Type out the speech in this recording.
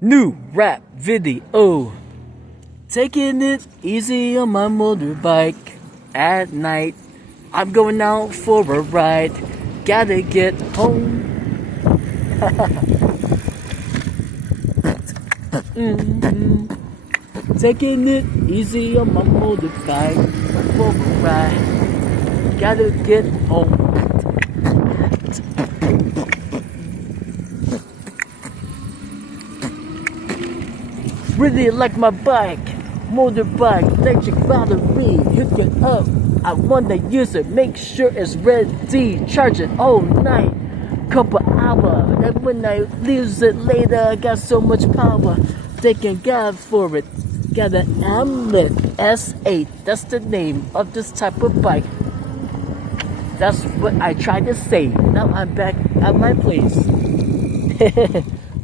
New rap video. Taking it easy on my motorbike at night. I'm going out for a ride. Gotta get home. Taking it easy on my motorbike for a ride. Gotta get home. Really like my bike, motorbike, electric battery, hook it up. I wanna use it, make sure it's ready, charge it all night, couple hours. And when I lose it later, I got so much power. Thanking God for it. Got an Amlet S8, that's the name of this type of bike. That's what I tried to say. Now I'm back at my place.